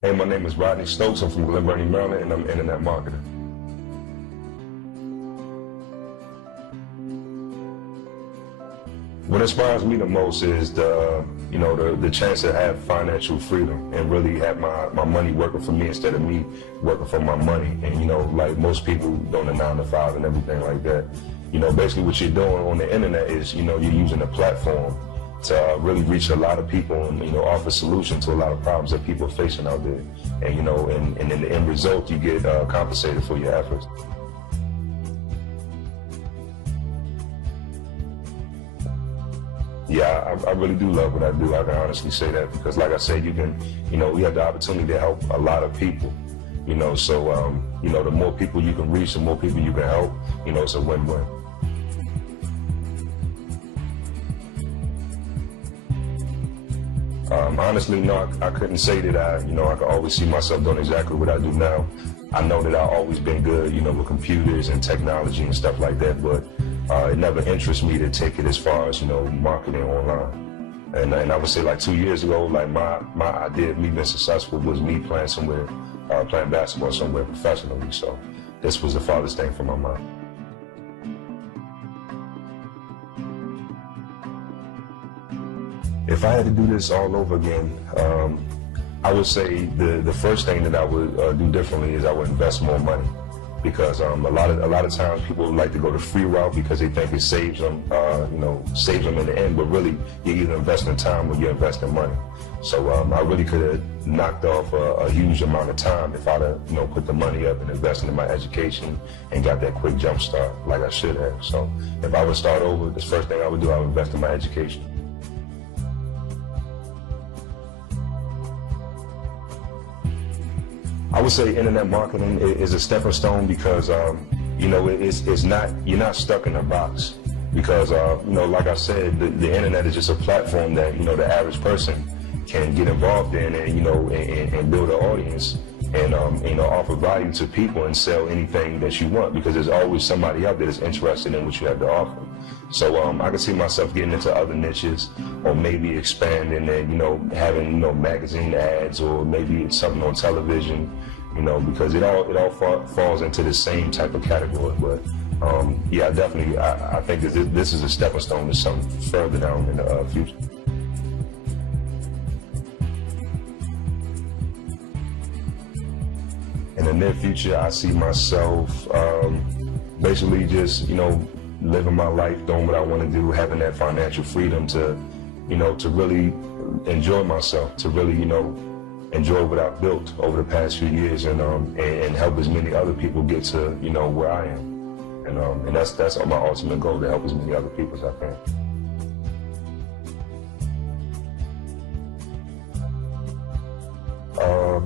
Hey, my name is Rodney Stokes. I'm from Glen Burnie, Maryland, and I'm internet marketer. What inspires me the most is the chance to have financial freedom and really have my money working for me instead of me working for my money. And like most people doing a 9 to 5 and everything like that. Basically what you're doing on the internet is you're using a platform to really reach a lot of people and offer solutions to a lot of problems that people are facing out there. And and in the end result, you get compensated for your efforts. Yeah, I really do love what I do. I can honestly say that because, like I said, we have the opportunity to help a lot of people. So the more people you can reach, the more people you can help. It's a win-win. Honestly, no, I couldn't say that I could always see myself doing exactly what I do now. I know that I've always been good, with computers and technology and stuff like that, but it never interests me to take it as far as, marketing online. And I would say like 2 years ago, like my idea of me being successful was me playing basketball somewhere professionally. So this was the farthest thing from my mind. If I had to do this all over again, I would say the first thing that I would do differently is I would invest more money, because a lot of times people like to go the free route because they think it saves them, saves them in the end. But really, you're either investing time or you're investing money. So I really could have knocked off a huge amount of time if I'd have put the money up and invested in my education and got that quick jump start like I should have. So if I would start over, the first thing I would do, I would invest in my education. I would say internet marketing is a stepping stone because, it's not, you're not stuck in a box. Because, like I said, the internet is just a platform that, the average person can get involved in and build an audience and, offer value to people and sell anything that you want, because there's always somebody out there that's interested in what you have to offer. So I can see myself getting into other niches, or maybe expanding and having magazine ads, or maybe it's something on television, because it all falls into the same type of category. But yeah, definitely, I think this is a stepping stone to something further down in the future. In the near future, I see myself basically just living my life, doing what I want to do, having that financial freedom to, to really enjoy myself, to really, enjoy what I've built over the past few years, and help as many other people get to, where I am. And that's my ultimate goal, to help as many other people as I can.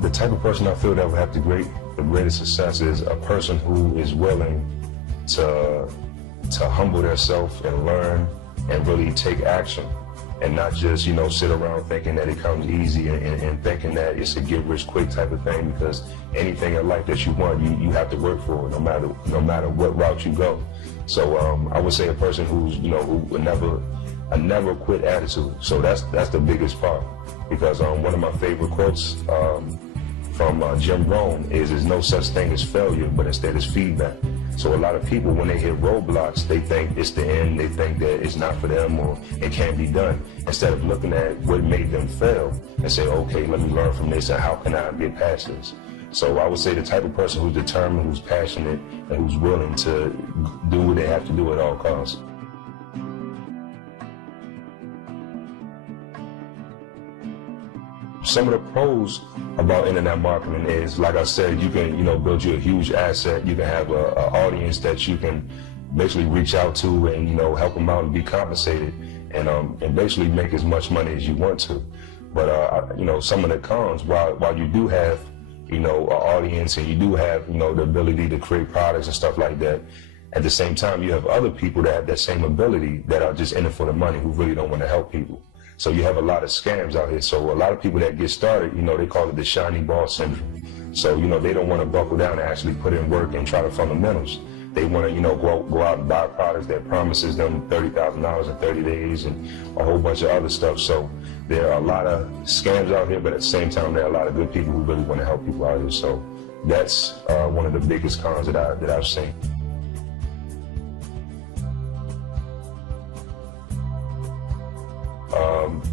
The type of person I feel that will have the greatest success is a person who is willing to humble themselves and learn and really take action, and not just sit around thinking that it comes easy and thinking that it's a get rich quick type of thing. Because anything in life that you want, you have to work for it, no matter what route you go. So I would say a person who's who would a never quit attitude. So that's the biggest part, because one of my favorite quotes from Jim Rohn is, "There's no such thing as failure, but instead it's feedback." So a lot of people, when they hit roadblocks, they think it's the end, they think that it's not for them or it can't be done, instead of looking at what made them fail and say, okay, let me learn from this and how can I get past this. So I would say the type of person who's determined, who's passionate, and who's willing to do what they have to do at all costs. Some of the pros about internet marketing is, like I said, you can build you a huge asset. You can have an audience that you can basically reach out to and help them out and be compensated, and basically make as much money as you want to. But some of the cons, while you do have an audience, and you do have the ability to create products and stuff like that, at the same time you have other people that have that same ability that are just in it for the money, who really don't want to help people. So you have a lot of scams out here. So a lot of people that get started, they call it the shiny ball syndrome. So, they don't want to buckle down and actually put in work and try the fundamentals. They want to, go out and buy products that promises them $30,000 in 30 days and a whole bunch of other stuff. So there are a lot of scams out here, but at the same time, there are a lot of good people who really want to help people out here. So that's one of the biggest cons that I've seen.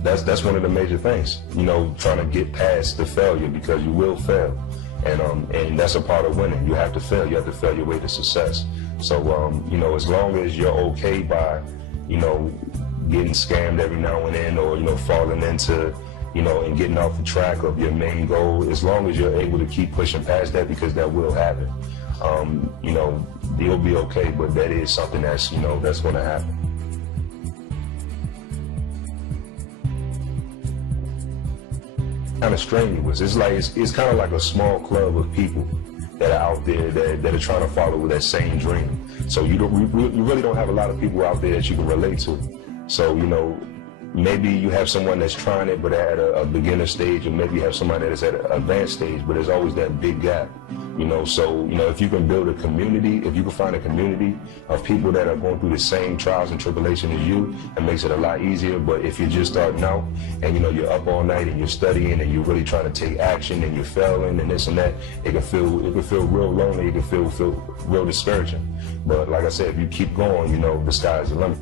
That's one of the major things, you know, trying to get past the failure, because you will fail. And that's a part of winning. You have to fail. You have to fail your way to success. So, you know, as long as you're okay by, you know, getting scammed every now and then, or, you know, falling into, you know, and getting off the track of your main goal, as long as you're able to keep pushing past that, because that will happen, you know, you'll be okay. But that is something that's, you know, that's going to happen. Kind of strenuous. It's like it's kind of like a small club of people that are out there that are trying to follow that same dream. So you really don't have a lot of people out there that you can relate to. So, you know, maybe you have someone that's trying it but at a beginner stage, or maybe you have somebody that's at an advanced stage, but there's always that big gap. You know, so, you know, if you can build a community, if you can find a community of people that are going through the same trials and tribulations as you, it makes it a lot easier. But if you're just starting out and, you know, you're up all night and you're studying and you're really trying to take action and you're failing and this and that, it can feel real lonely. It can feel real discouraging. But like I said, if you keep going, you know, the sky's the limit.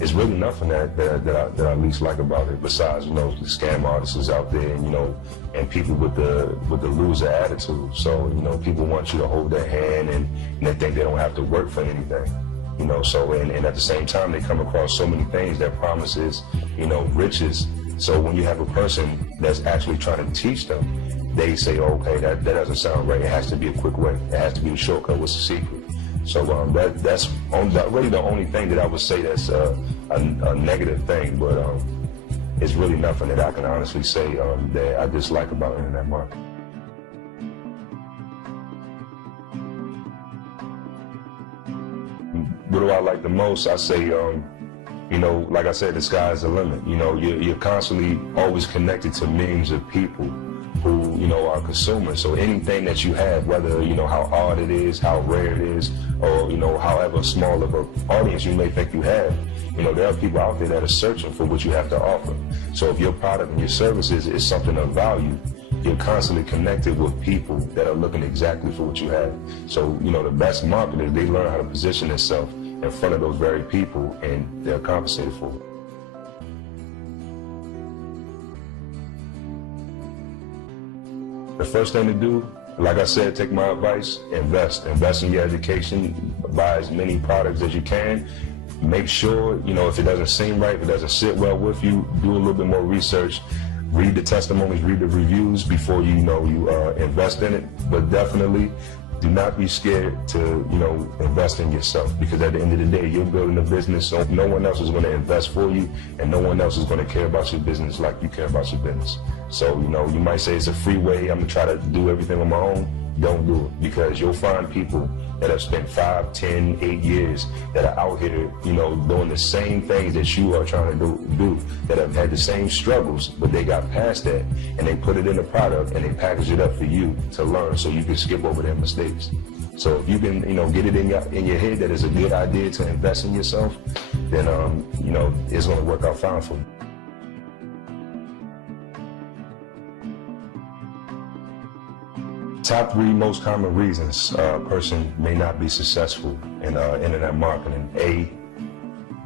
It's really nothing that I least like about it, besides, you know, the scam artists out there, and, you know, and people with the loser attitude. So, you know, people want you to hold their hand, and they think they don't have to work for anything, you know. So, and at the same time, they come across so many things that promises, you know, riches. So when you have a person that's actually trying to teach them, they say, okay, that doesn't sound right. It has to be a quick way. It has to be a shortcut. What's the secret? So that's really the only thing that I would say that's a negative thing, but it's really nothing that I can honestly say that I dislike about internet marketing. What do I like the most? I say, you know, like I said, the sky's the limit. You know, you're constantly always connected to millions of people who, you know, are consumers. So anything that you have, whether, you know, how hard it is, how rare it is, or, you know, however small of an audience you may think you have, you know, there are people out there that are searching for what you have to offer. So if your product and your services is something of value, you're constantly connected with people that are looking exactly for what you have. So, you know, the best marketers, they learn how to position themselves in front of those very people, and they're compensated for it. The first thing to do, like I said, take my advice, invest in your education, buy as many products as you can. Make sure, you know, if it doesn't seem right, if it doesn't sit well with you, do a little bit more research, read the testimonies, read the reviews before you invest in it. But definitely do not be scared to, you know, invest in yourself, because at the end of the day, you're building a business, so no one else is going to invest for you, and no one else is going to care about your business like you care about your business. So, you know, you might say it's a free way, I'm going to try to do everything on my own. Don't do it, because you'll find people that have spent 5, 10, 8 years that are out here, you know, doing the same things that you are trying to do, that have had the same struggles, but they got past that, and they put it in a product and they package it up for you to learn, so you can skip over their mistakes. So if you can, you know, get it in your head that it's a good idea to invest in yourself, then, you know, it's going to work out fine for you. Top 3 most common reasons a person may not be successful in internet marketing. A,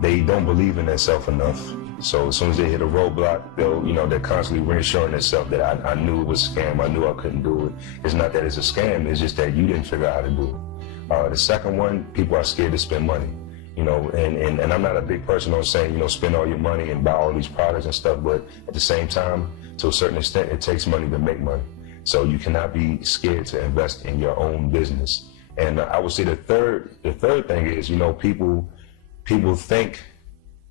they don't believe in themselves enough. So as soon as they hit a roadblock, they're constantly reassuring themselves that I knew it was a scam, I knew I couldn't do it. It's not that it's a scam, it's just that you didn't figure out how to do it. The second one, people are scared to spend money. You know, and I'm not a big person on saying, you know, spend all your money and buy all these products and stuff, but at the same time, to a certain extent, it takes money to make money. So you cannot be scared to invest in your own business. And I would say the third thing is, you know, people think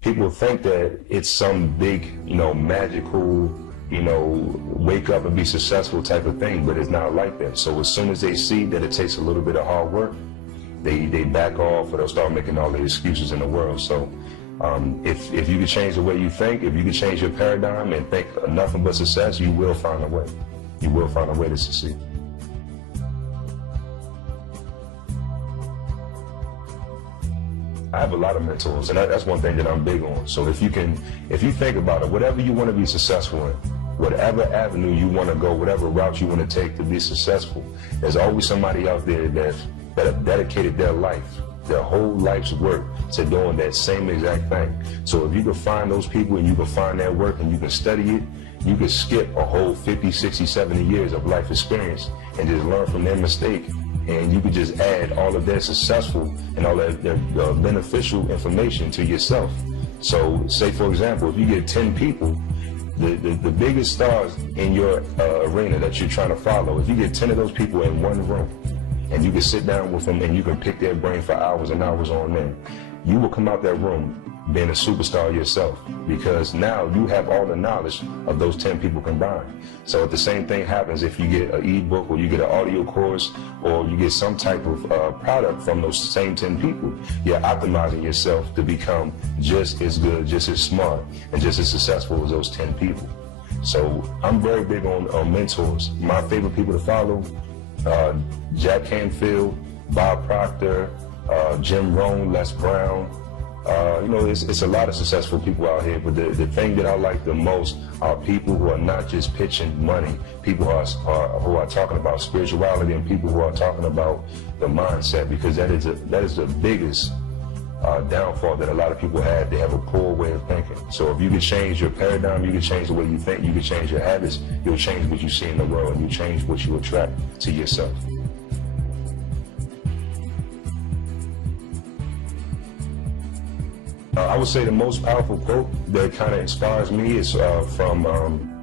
that it's some big, you know, magical, you know, wake up and be successful type of thing, but it's not like that. So as soon as they see that it takes a little bit of hard work, they back off, or they'll start making all the excuses in the world. So if you can change the way you think, if you can change your paradigm and think of nothing but success, you will find a way. You will find a way to succeed. I have a lot of mentors, and that's one thing that I'm big on. So if you think about it, whatever you want to be successful in, whatever avenue you want to go, whatever route you want to take to be successful, there's always somebody out there that have dedicated their life, their whole life's work to doing that same exact thing. So if you can find those people and you can find their work and you can study it, you can skip a whole 50, 60, 70 years of life experience and just learn from their mistake. And you could just add all of their successful and all of their beneficial information to yourself. So say, for example, if you get 10 people, the biggest stars in your arena that you're trying to follow, if you get 10 of those people in one room and you can sit down with them and you can pick their brain for hours and hours on end, you will come out that room being a superstar yourself, because now you have all the knowledge of those 10 people combined. So if the same thing happens if you get an e-book or you get an audio course or you get some type of product from those same 10 people, you're optimizing yourself to become just as good, just as smart, and just as successful as those 10 people. So I'm very big on mentors. My favorite people to follow, Jack Canfield, Bob Proctor, Jim Rohn, Les Brown. You know, it's a lot of successful people out here, but the thing that I like the most are people who are not just pitching money, people who are talking about spirituality, and people who are talking about the mindset, because that is the biggest downfall that a lot of people have. They have a poor way of thinking. So if you can change your paradigm, you can change the way you think, you can change your habits, you'll change what you see in the world, and you change what you attract to yourself. I would say the most powerful quote that kind of inspires me is from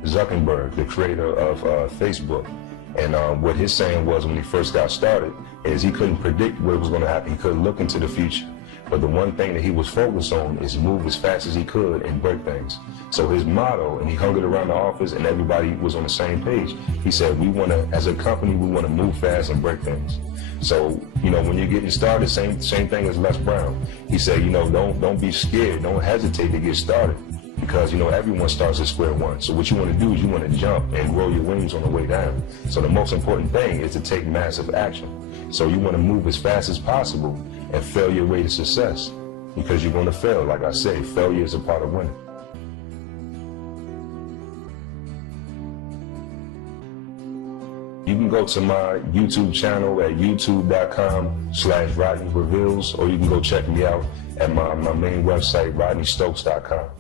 Zuckerberg, the creator of Facebook. And what his saying was when he first got started is he couldn't predict what was going to happen. He couldn't look into the future. But the one thing that he was focused on is move as fast as he could and break things. So his motto, and he hung it around the office and everybody was on the same page. He said, we want to, as a company, we want to move fast and break things. So, you know, when you're getting started, same thing as Les Brown. He said, you know, don't be scared. Don't hesitate to get started, because, you know, everyone starts at square one. So what you want to do is you want to jump and grow your wings on the way down. So the most important thing is to take massive action. So you want to move as fast as possible and fail your way to success, because you're going to fail. Like I say, failure is a part of winning. You can go to my YouTube channel at youtube.com/RodneyReveals, or you can go check me out at my main website, RodneyStokes.com.